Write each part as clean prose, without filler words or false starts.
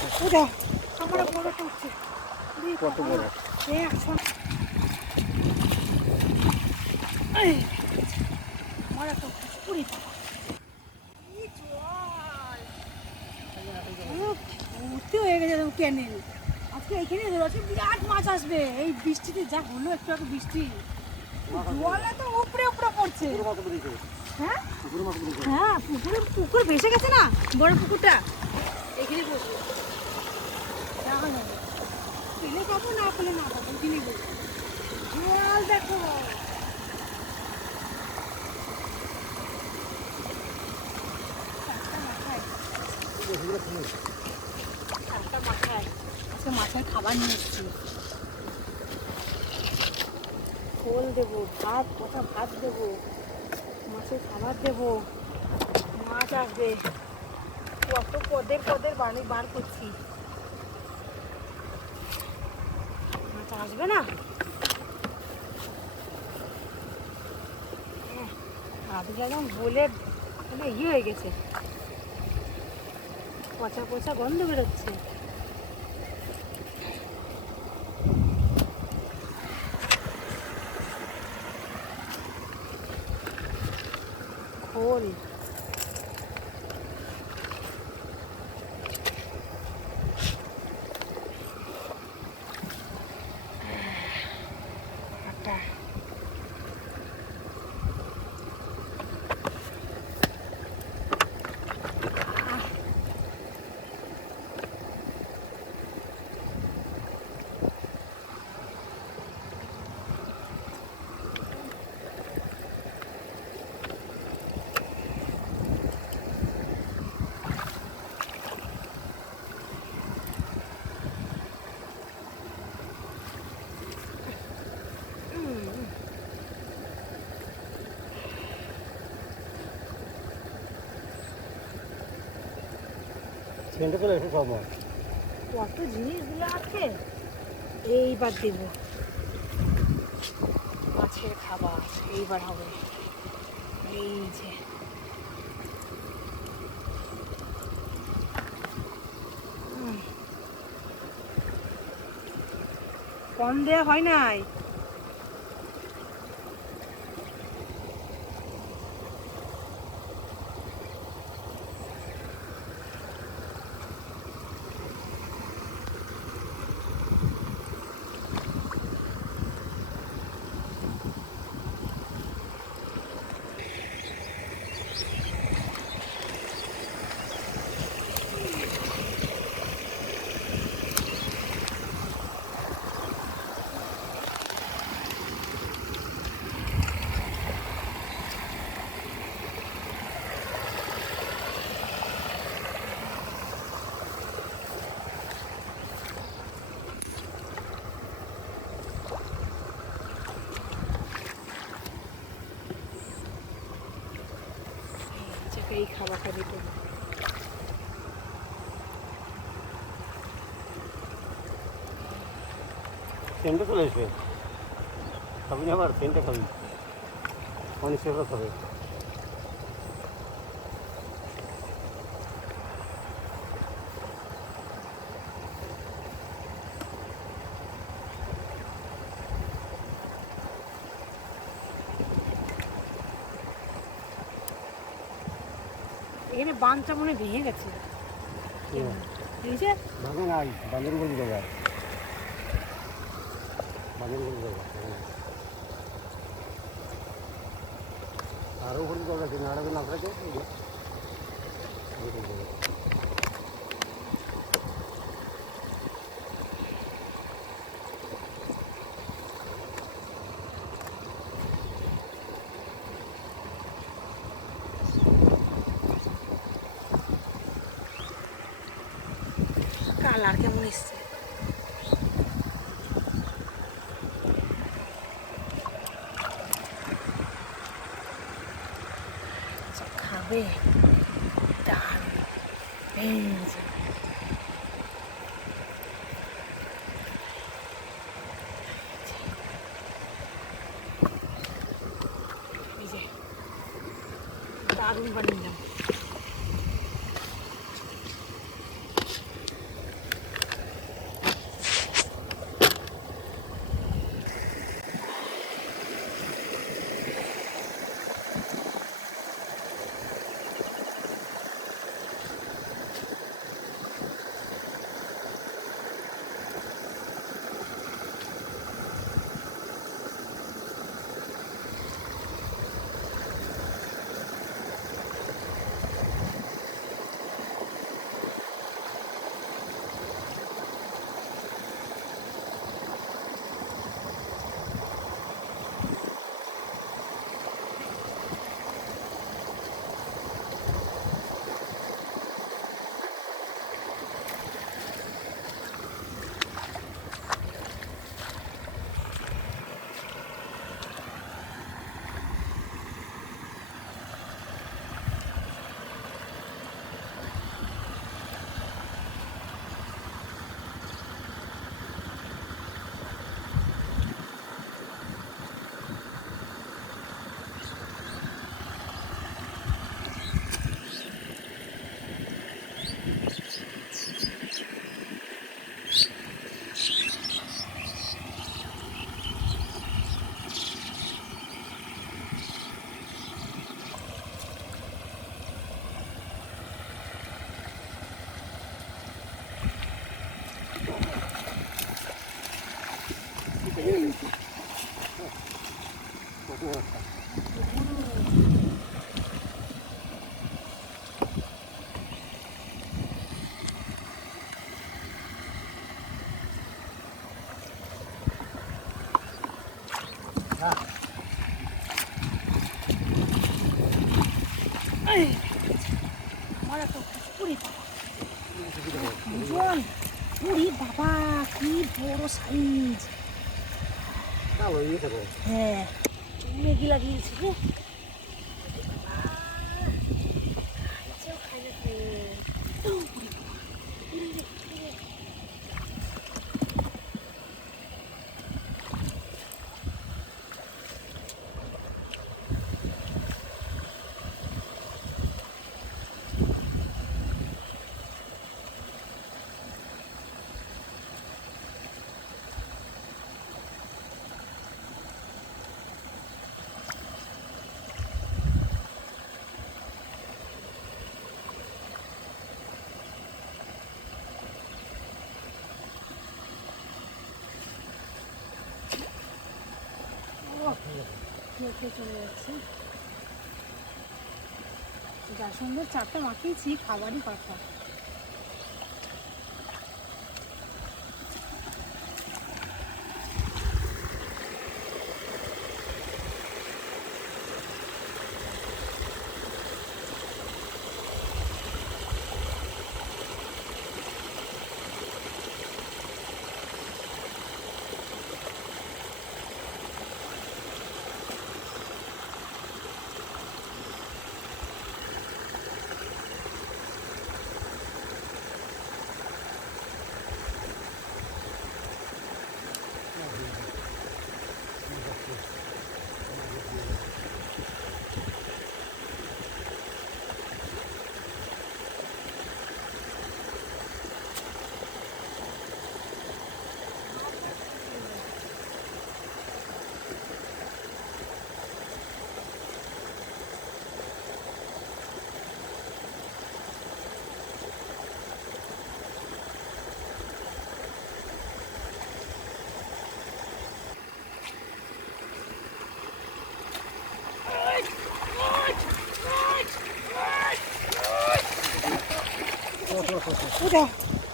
ওটা আমার বড় করছে কত বড় আমার একটা পুরি উঠতে হয়ে গেছে কেনে আজকে এইখানে আজকে বিরাট মাছ আসবে এই বৃষ্টিতে যা হলো একটু একটু বৃষ্টি জলে তো উপরে উপরে পড়ছে হ্যাঁ হ্যাঁ পুকুর ভেসে গেছে না বড় পুকুরটা এখানে বসবো পেলে পাবো না পেলে না পাবো এখানে বসবো জল দেখো আজকে মাছের খাবার নিয়ে এসেছি খোল দেবো ভাত কটা ভাত দেবো মাছের খাবার দেবো মাছ আসবে কত পদের বাড়ি বার করছি মাছ আসবে না আধ একদম বলে ইয়ে হয়ে গেছে পচা পচা গন্ধ বেরোচ্ছে খোল সেন্টে চলে এসে সব মাছ কত জিনিসগুলো আছে এইবার দেব মাছের খাবার এইবার হবে এই যে কম দেওয়া হয় নাই এই খাবারটা দিতে সেন্টে চলে এসবে খাবি না আবার সেন্টে খাবি অনেক সেবা খাবে এখানে বাঁধটা মনে ভেঙে গেছে ভাঙে নাই বাঁধের উপর জায়গায় বাঁধের উপর জায়গা আরও উপরে জায়গা আছে নাড়াবে না থাকে কালার কেমন এসছে খাবে দারুণ দারুণ বানিয়ে আমার এত পুরি বাবা দুজন পুরি বাবা কি বড় সাইজ। কালো ইয়ে থাকো হ্যাঁ মেঘি লাগিয়েছি রে। চলে যাচ্ছে যার সঙ্গে চারটা মাখিয়েছি খাবারই পাঠা।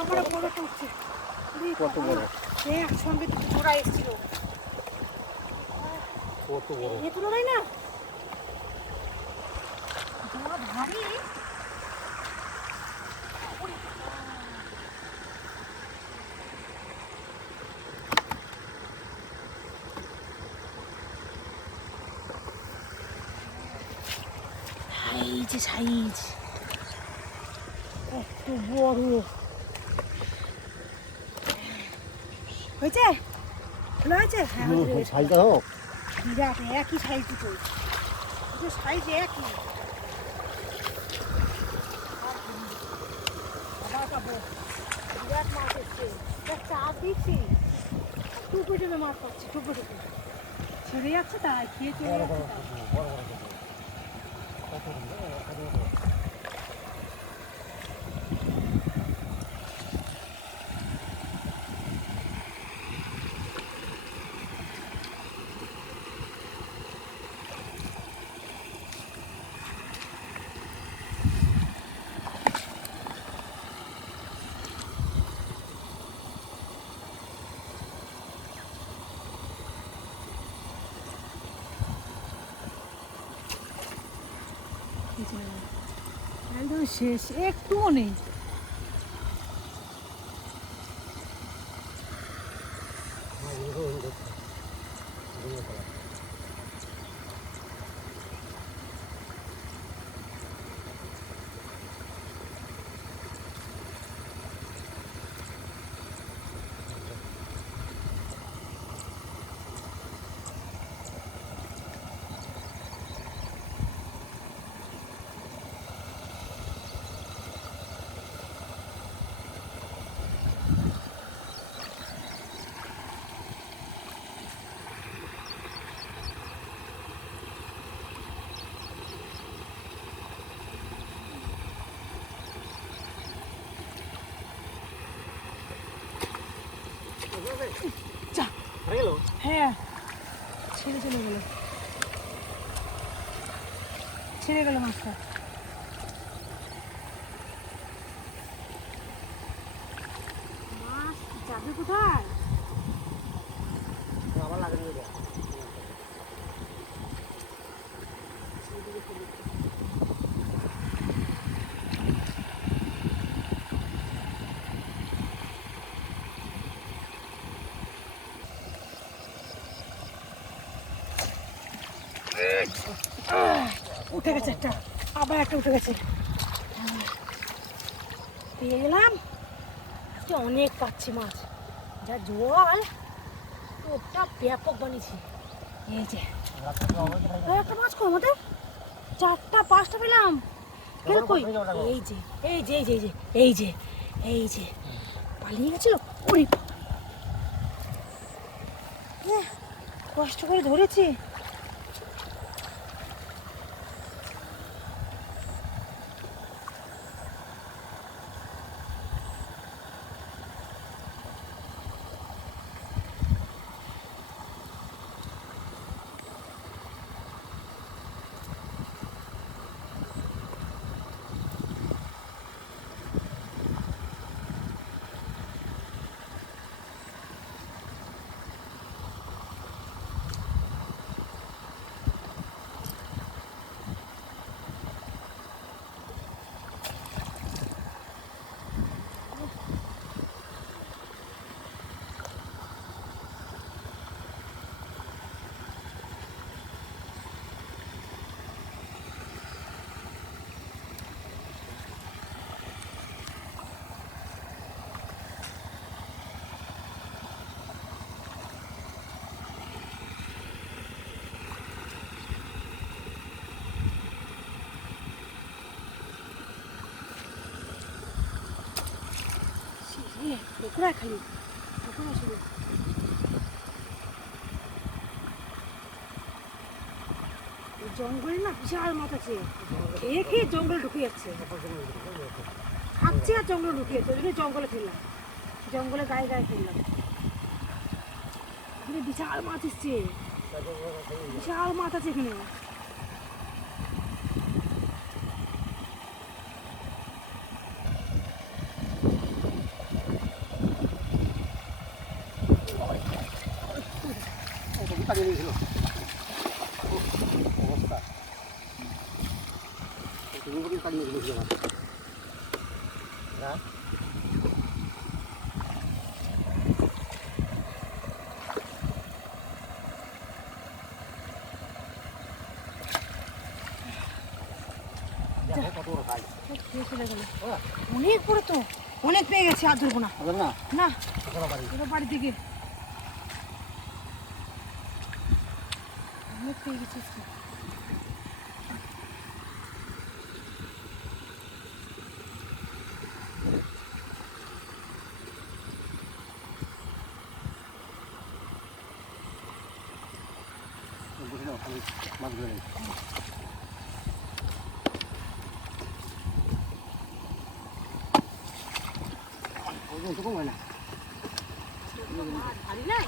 আমার বড় করছে কত বড় একসঙ্গে জোড়া এসেছিল কত বড় এ তুলনায় না জোড়া ভারী। সাইজ কত বড় হয়েছে ভালো হয়েছে। হ্যাঁ সাইজটা হোক বিরাট একই সাইজ দুটো সাইজ একই বিরাট মাছ এসছে চাপ দিচ্ছি টুকু জমে মাছ পাচ্ছি টুকু টুকু ছেড়ে যাচ্ছে তাই খেয়ে চলে যাচ্ছে। একদম শেষ একটুও নেই। হ্যাঁ ছেড়ে চলে গেল ছেড়ে গেল মাছটা। মাছ যাবে কোথায়? আবার লাগে উঠে গেছে একটা, আবার একটা উঠে গেছে। পেয়ে গেলাম। আজকে অনেক পাচ্ছি মাছ, যা জল ওটা ব্যাপক বানিয়েছি। এই যে একটা মাছ কম আমাদের, 4টা 5টা পেলাম। কেন কই? এই যে এই যে এই যে এই যে এই যে এই যে পালিয়ে গেছিল। ওরে কষ্ট করে ধরেছি। দেখুরা খালি দেখুরা শুধু জঙ্গলে না বিশাল মাছ আছে, খেয়ে খেয়ে জঙ্গলে ঢুকে যাচ্ছে, খাচ্ছে আর জঙ্গলে ঢুকে যাচ্ছে। ওই জন্য জঙ্গলে ফেললাম, জঙ্গলে গায়ে গায়ে ফেললাম। এখানে বিশাল মাছ এসছে, বিশাল মাছ আছে এখানে। অনেক বড় তো, অনেক পেয়ে গেছে, আর ধরবো না। না বাড়ি থেকে অনেক পেয়ে গেছিস। মাছগুলো ওজন তো কম হয় না। ভারী না।